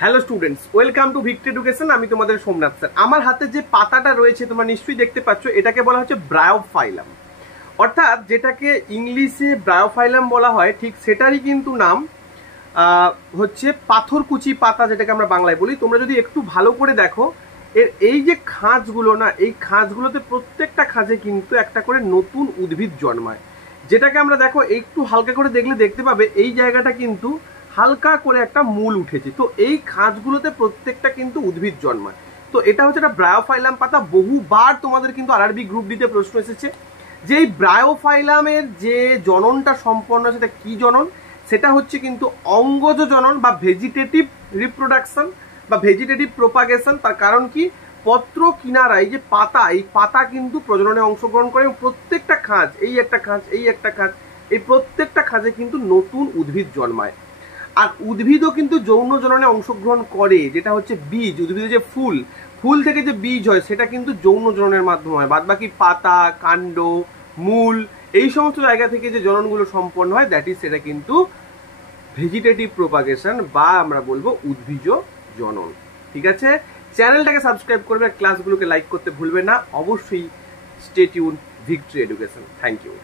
Hello students, welcome to victory education. আমি তোমাদের Somnath sir. আমার হাতে যে পাতাটা রয়েছে তোমরা নিশ্চয়ই দেখতে পাচ্ছ, এটাকে বলা হচ্ছে ব্রায়োফাইলাম। অর্থাৎ যেটাকে ইংলিশে ব্রায়োফাইলাম বলা হয়, ঠিক সেটারই কিন্তু নাম হচ্ছে পাথরকুচি পাতা, যেটাকে আমরা বাংলায় বলি। তোমরা যদি একটু ভালো করে দেখো, এই যে খাঁজগুলো না, এই খাঁজগুলোতে প্রত্যেকটা খাঁজে কিন্তু একটা করে নতুন উদ্ভিদ জন্মায়, যেটাকে আমরা দেখো একটু হালকা করে দেখলে দেখতে পাবে এই জায়গাটা কিন্তু হালকা করে একটা মূল উঠেছে। তো এই খাঁজগুলোতে প্রত্যেকটা কিন্তু উদ্ভিদ জন্মায়। তো এটা হচ্ছে একটা ব্রায়োফাইলাম পাতা। বহুবার তোমাদের কিন্তু আরআরবি গ্রুপ ডিতে প্রশ্ন এসেছে যে এই ব্রায়োফাইলামের যে জননটা সম্পন্ন, সেটা কি জনন? সেটা হচ্ছে কিন্তু অঙ্গজ জনন বা ভেজিটেটিভ রিপ্রোডাকশন বা ভেজিটেটিভ প্রোপাগেশন। তার কারণ কি, পত্র কিনারায় যে পাতা, এই পাতা কিন্তু প্রজননে অংশগ্রহণ করে এবং প্রত্যেকটা খাঁজ, এই একটা খাঁজ, এই একটা খাঁজ, এই প্রত্যেকটা খাঁজে কিন্তু নতুন উদ্ভিদ জন্মায়। আর উদ্ভিদও কিন্তু যৌন জননে অংশগ্রহণ করে, যেটা হচ্ছে বীজ। উদ্ভিদের যে ফুল, ফুল থেকে যে বীজ হয় সেটা কিন্তু যৌন জননের মাধ্যমে হয়। বাদবাকি পাতা, কাণ্ড, মূল, এই সমস্ত জায়গা থেকে যে জননগুলো সম্পন্ন হয়, দ্যাট ইজ সেটা কিন্তু ভেজিটেটিভ প্রোপাগেশন বা আমরা বলবো উদ্ভিজ জনন। ঠিক আছে, চ্যানেলটাকে সাবস্ক্রাইব করবে, ক্লাসগুলোকে লাইক করতে ভুলবে না। অবশ্যই stay tune victory education. Thank you.